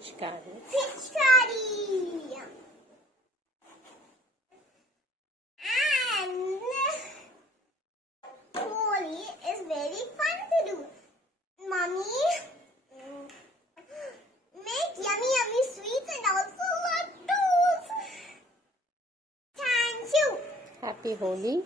पिचकारी. Pichकारी. And Holi is very fun to do. Mommy, make yummy sweets and also laddus. Thank you. Happy Holi.